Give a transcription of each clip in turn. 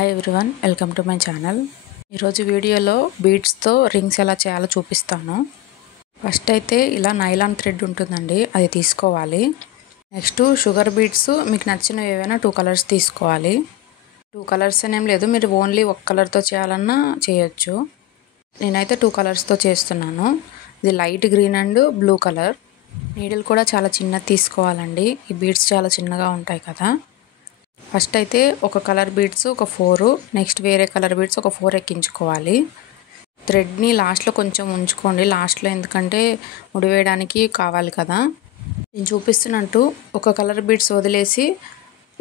Hi everyone, welcome to my channel. ఈరోజు వీడియోలో బీడ్స్తో rings ఎలా చేయాలో చూపిస్తాను. ఫస్ట్ అయితే ఇలా నైలాన్ థ్రెడ్ ఉంటుందండి, అది తీసుకోవాలి. నెక్స్ట్ షుగర్ బీడ్స్ మీకు నచ్చిన ఏవైనా 2 కలర్స్ తీసుకోవాలి. 2 కలర్స్ అనేం లేదు, మీరు ఓన్లీ ఒక కలర్తో చేయాలన్నా చేయొచ్చు. నేనైతే 2 కలర్స్తో చేస్తున్నాను. ఇది light green and blue colour. Needle కూడా చాలా చిన్నది తీసుకోవాలండి, ఈ బీడ్స్ చాలా చిన్నగా ఉంటాయి కదా. ఫస్ట్ అయితే ఒక కలర్ బీడ్స్ ఒక 4, నెక్స్ట్ వేరే కలర్ బీడ్స్ ఒక 4 ఎక్కించుకోవాలి. థ్రెడ్ని లాస్ట్లో కొంచెం ఉంచుకోండి, లాస్ట్లో ఎందుకంటే ముడివేయడానికి కావాలి కదా. నేను చూపిస్తున్నట్టు ఒక కలర్ బీడ్స్ వదిలేసి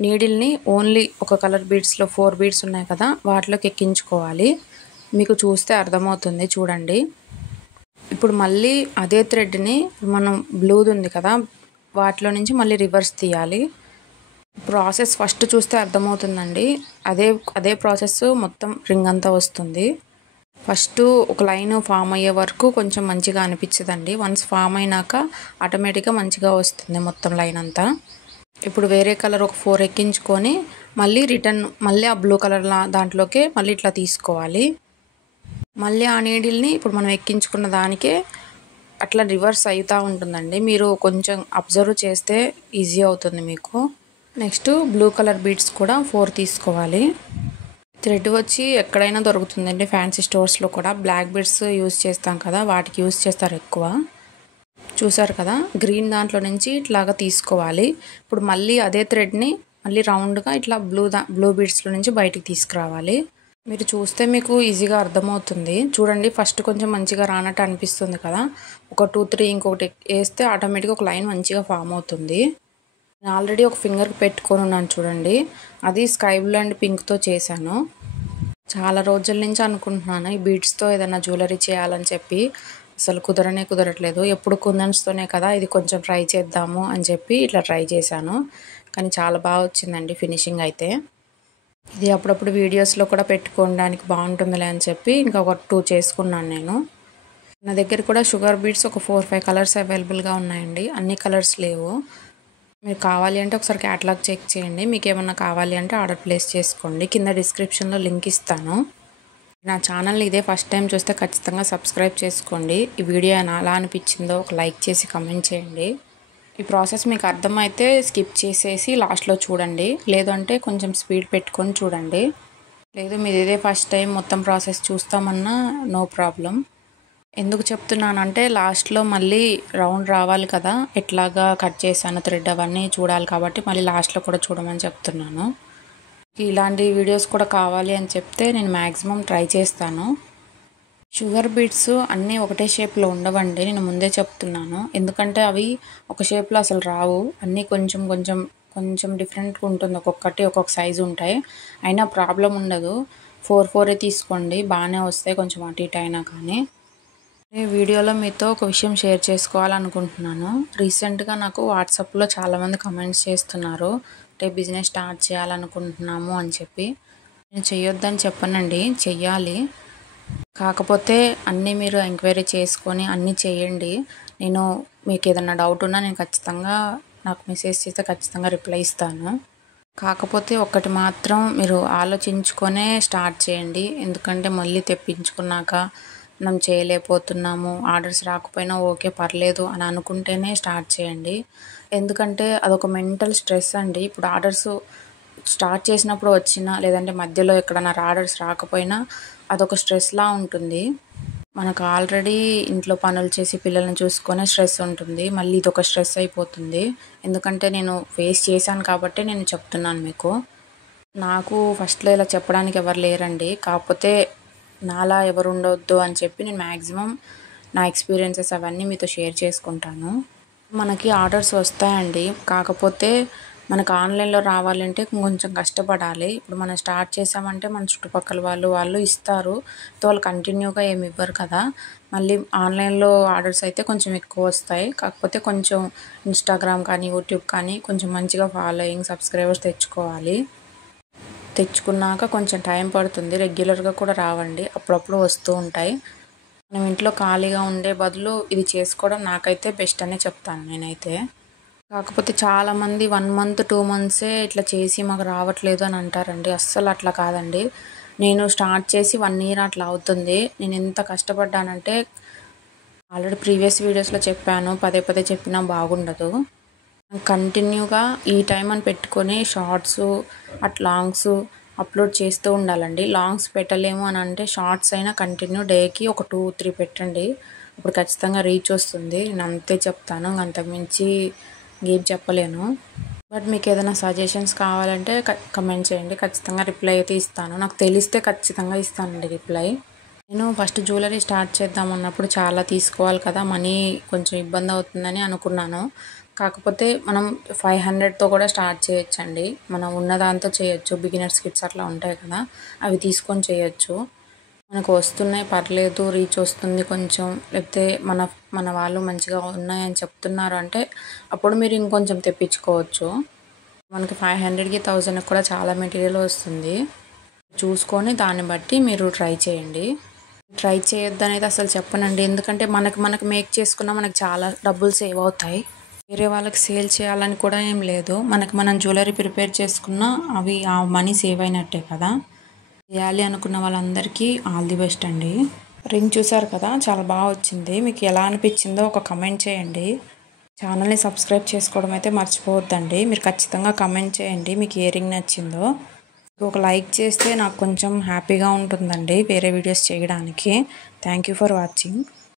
నీడిల్ని ఓన్లీ ఒక కలర్ బీడ్స్లో 4 బీడ్స్ ఉన్నాయి కదా, వాటిలోకి ఎక్కించుకోవాలి. మీకు చూస్తే అర్థమవుతుంది, చూడండి. ఇప్పుడు మళ్ళీ అదే థ్రెడ్ని మనం బ్లూది ఉంది కదా, వాటిలో నుంచి మళ్ళీ రివర్స్ తీయాలి. ప్రాసెస్ ఫస్ట్ చూస్తే అర్థమవుతుందండి. అదే ప్రాసెస్ మొత్తం రింగ్ అంతా వస్తుంది. ఫస్ట్ ఒక లైన్ ఫామ్ అయ్యే వరకు కొంచెం మంచిగా అనిపించదండి. వన్స్ ఫామ్ అయినాక ఆటోమేటిక్గా మంచిగా వస్తుంది మొత్తం లైన్ అంతా. ఇప్పుడు వేరే కలర్ ఒక 4 ఎక్కించుకొని మళ్ళీ రిటర్న్ మళ్ళీ ఆ బ్లూ కలర్ దాంట్లోకి మళ్ళీ ఇట్లా తీసుకోవాలి. మళ్ళీ ఆ నీడిల్ని ఇప్పుడు మనం ఎక్కించుకున్న దానికే అట్లా రివర్స్ అవుతూ ఉంటుందండి. మీరు కొంచెం అబ్జర్వ్ చేస్తే ఈజీ అవుతుంది మీకు. నెక్స్ట్ బ్లూ కలర్ బీడ్స్ కూడా 4 తీసుకోవాలి. థ్రెడ్ వచ్చి ఎక్కడైనా దొరుకుతుందండి, ఫ్యాన్సీ స్టోర్స్లో కూడా. బ్లాక్ బీడ్స్ యూజ్ చేస్తాం కదా, వాటికి యూజ్ చేస్తారు ఎక్కువ. చూసారు కదా, గ్రీన్ దాంట్లో నుంచి ఇట్లాగా తీసుకోవాలి. ఇప్పుడు మళ్ళీ అదే థ్రెడ్ని మళ్ళీ రౌండ్గా ఇట్లా బ్లూ బీడ్స్లో నుంచి బయటికి తీసుకురావాలి. మీరు చూస్తే మీకు ఈజీగా అర్థమవుతుంది. చూడండి, ఫస్ట్ కొంచెం మంచిగా రానట్టు అనిపిస్తుంది కదా, ఒక 2, 3 ఇంకొకటి వేస్తే ఆటోమేటిక్గా ఒక లైన్ మంచిగా ఫామ్ అవుతుంది. నేను ఆల్రెడీ ఒక ఫింగర్కి పెట్టుకొని ఉన్నాను చూడండి, అది స్కై బ్లూ అండ్ పింక్తో చేశాను. చాలా రోజుల నుంచి అనుకుంటున్నాను ఈ బీడ్స్తో ఏదైనా జ్యువెలరీ చేయాలని చెప్పి, అసలు కుదరట్లేదు. ఎప్పుడు కుందన్స్తోనే కదా, ఇది కొంచెం ట్రై చేద్దాము అని చెప్పి ఇట్లా ట్రై చేశాను. కానీ చాలా బాగా వచ్చిందండి ఫినిషింగ్ అయితే. ఇది అప్పుడప్పుడు వీడియోస్లో కూడా పెట్టుకోవడానికి బాగుంటుందిలే అని చెప్పి ఇంకా ఒక 2 చేసుకున్నాను నేను. నా దగ్గర కూడా షుగర్ బీడ్స్ ఒక 4, 5 కలర్స్ అవైలబుల్గా ఉన్నాయండి, అన్ని కలర్స్ లేవు. మీరు కావాలి అంటే ఒకసారి క్యాటలాగ్ చెక్ చేయండి. మీకు ఏమన్నా కావాలి అంటే ఆర్డర్ ప్లేస్ చేసుకోండి. కింద డిస్క్రిప్షన్లో లింక్ ఇస్తాను. నా ఛానల్ని ఇదే ఫస్ట్ టైం చూస్తే ఖచ్చితంగా సబ్స్క్రైబ్ చేసుకోండి. ఈ వీడియో ఎలా అనిపించిందో ఒక లైక్ చేసి కమెంట్ చేయండి. ఈ ప్రాసెస్ మీకు అర్థమైతే స్కిప్ చేసేసి లాస్ట్లో చూడండి, లేదంటే కొంచెం స్పీడ్ పెట్టుకొని చూడండి. లేదు మీరు ఇదే ఫస్ట్ టైం మొత్తం ప్రాసెస్ చూస్తామన్నా నో ప్రాబ్లం. ఎందుకు చెప్తున్నానంటే లాస్ట్లో మళ్ళీ రౌండ్ రావాలి కదా, ఎట్లాగా కట్ చేశాను థ్రెడ్ అవన్నీ చూడాలి కాబట్టి మళ్ళీ లాస్ట్లో కూడా చూడమని చెప్తున్నాను. ఇలాంటి వీడియోస్ కూడా కావాలి అని చెప్తే నేను మ్యాక్సిమం ట్రై చేస్తాను. షుగర్ బీడ్స్ అన్నీ ఒకటే షేప్లో ఉండవండి, నేను ముందే చెప్తున్నాను. ఎందుకంటే అవి ఒక షేప్లో అసలు రావు, అన్నీ కొంచెం డిఫరెంట్గా ఉంటుంది. ఒక్కొక్కటి ఒక్కొక్క సైజు ఉంటాయి, అయినా ప్రాబ్లం ఉండదు. 4 తీసుకోండి, బాగానే వస్తాయి, కొంచెం అటు ఇటు అయినా కానీ. ఈ వీడియోలో మీతో ఒక విషయం షేర్ చేసుకోవాలనుకుంటున్నాను. రీసెంట్గా నాకు వాట్సాప్లో చాలామంది కమెంట్స్ చేస్తున్నారు, బిజినెస్ స్టార్ట్ చేయాలనుకుంటున్నాము అని చెప్పి. నేను చెయ్యొద్దని చెప్పనండి, చెయ్యాలి. కాకపోతే అన్నీ మీరు ఎంక్వైరీ చేసుకొని అన్నీ చేయండి. నేను మీకు ఏదైనా డౌట్ ఉన్నా నేను ఖచ్చితంగా నాకు మెసేజ్ చేస్తే ఖచ్చితంగా రిప్లై ఇస్తాను. కాకపోతే ఒక్కటి మాత్రం మీరు ఆలోచించుకొనే స్టార్ట్ చేయండి. ఎందుకంటే మళ్ళీ తెప్పించుకున్నాక మనం చేయలేకపోతున్నాము, ఆర్డర్స్ రాకపోయినా ఓకే పర్లేదు అని అనుకుంటేనే స్టార్ట్ చేయండి. ఎందుకంటే అదొక మెంటల్ స్ట్రెస్ అండి. ఇప్పుడు ఆర్డర్స్ స్టార్ట్ చేసినప్పుడు వచ్చినా లేదంటే మధ్యలో ఎక్కడన్నా ఆర్డర్స్ రాకపోయినా అదొక స్ట్రెస్లా ఉంటుంది. మనకు ఆల్రెడీ ఇంట్లో పనులు చేసి పిల్లల్ని చూసుకొనే స్ట్రెస్ ఉంటుంది, మళ్ళీ ఇదొక స్ట్రెస్ అయిపోతుంది. ఎందుకంటే నేను ఫేస్ చేశాను కాబట్టి నేను చెప్తున్నాను మీకు. నాకు ఫస్ట్లో ఇలా చెప్పడానికి ఎవరు లేరండి, కాకపోతే నాలా ఎవరు ఉండవద్దు అని చెప్పి నేను మ్యాక్సిమం నా ఎక్స్పీరియన్సెస్ అవన్నీ మీతో షేర్ చేసుకుంటాను. మనకి ఆర్డర్స్ వస్తాయండి, కాకపోతే మనకు ఆన్లైన్లో రావాలంటే కొంచెం కష్టపడాలి. ఇప్పుడు మనం స్టార్ట్ చేసామంటే మన చుట్టుపక్కల వాళ్ళు ఇస్తారు, వాళ్ళు కంటిన్యూగా ఏమి ఇవ్వరు కదా. మళ్ళీ ఆన్లైన్లో ఆర్డర్స్ అయితే కొంచెం ఎక్కువ వస్తాయి, కాకపోతే కొంచెం ఇన్స్టాగ్రామ్ కానీ యూట్యూబ్ కానీ కొంచెం మంచిగా ఫాలోయింగ్ సబ్స్క్రైబర్స్ తెచ్చుకున్నాక కొంచెం టైం పడుతుంది. రెగ్యులర్గా కూడా రావండి, అప్పుడప్పుడు వస్తూ ఉంటాయి. మనం ఇంట్లో ఖాళీగా ఉండే బదులు ఇది చేసుకోవడం నాకైతే బెస్ట్ అనే చెప్తాను నేనైతే. కాకపోతే చాలామంది 1 మంత్ 2 మంత్సే ఇట్లా చేసి మాకు రావట్లేదు అని అంటారండి. అస్సలు అట్లా కాదండి. నేను స్టార్ట్ చేసి 1 ఇయర్ అట్లా అవుతుంది. నేను ఎంత కష్టపడ్డానంటే ఆల్రెడీ ప్రీవియస్ వీడియోస్లో చెప్పాను, పదే పదే చెప్పినా బాగుండదు. కంటిన్యూగా ఈ టైం అని పెట్టుకొని షార్ట్స్ లాంగ్స్ అప్లోడ్ చేస్తూ ఉండాలండి. లాంగ్స్ పెట్టలేము అని అంటే షార్ట్స్ అయినా కంటిన్యూ డేకి ఒక 2-3 పెట్టండి. అప్పుడు ఖచ్చితంగా రీచ్ వస్తుంది. నేను అంతే చెప్తాను, అంతకుమించి ఏం చెప్పలేను. బట్ మీకు ఏదైనా సజెషన్స్ కావాలంటే కమెంట్ చేయండి, ఖచ్చితంగా రిప్లై అయితే ఇస్తాను. నాకు తెలిస్తే ఖచ్చితంగా ఇస్తానండి రిప్లై. నేను ఫస్ట్ జ్యువెలరీ స్టార్ట్ చేద్దాం అన్నప్పుడు చాలా తీసుకోవాలి కదా, మనీ కొంచెం ఇబ్బంది అవుతుందని అనుకున్నాను. కాకపోతే మనం 500తో కూడా స్టార్ట్ చేయొచ్చండి. మనం ఉన్నదాంతో చేయొచ్చు. బిగినర్స్ కిట్స్ అట్లా ఉంటాయి కదా, అవి తీసుకొని చేయొచ్చు. మనకు వస్తున్నాయి, పర్లేదు, రీచ్ వస్తుంది కొంచెం, లేకపోతే మన వాళ్ళు మంచిగా ఉన్నాయని చెప్తున్నారు అంటే అప్పుడు మీరు ఇంకొంచెం తెప్పించుకోవచ్చు. మనకి 500కి 1000కి కూడా చాలా మెటీరియల్ వస్తుంది. చూసుకొని దాన్ని బట్టి మీరు ట్రై చేయండి. ట్రై చేయొద్దు అనేది అసలు చెప్పనండి, ఎందుకంటే మనకు మేక్ చేసుకున్నా మనకు చాలా డబ్బులు సేవ్ అవుతాయి. వేరే వాళ్ళకి సేల్ చేయాలని కూడా ఏం లేదు. మనం జ్యువెలరీ ప్రిపేర్ చేసుకున్నా అవి ఆ మనీ సేవ్ అయినట్టే కదా. చేయాలి అనుకున్న వాళ్ళందరికీ ఆల్ ది బెస్ట్ అండి. రింగ్ చూసారు కదా, చాలా బాగా వచ్చింది. మీకు ఎలా అనిపించిందో ఒక కమెంట్ చేయండి. ఛానల్ని సబ్స్క్రైబ్ చేసుకోవడం అయితే మర్చిపోవద్దండి. మీరు ఖచ్చితంగా కమెంట్ చేయండి మీకు ఏ రింగ్ నచ్చిందో. ఒక లైక్ చేస్తే నాకు కొంచెం హ్యాపీగా ఉంటుందండి వేరే వీడియోస్ చేయడానికి. Thank you for watching.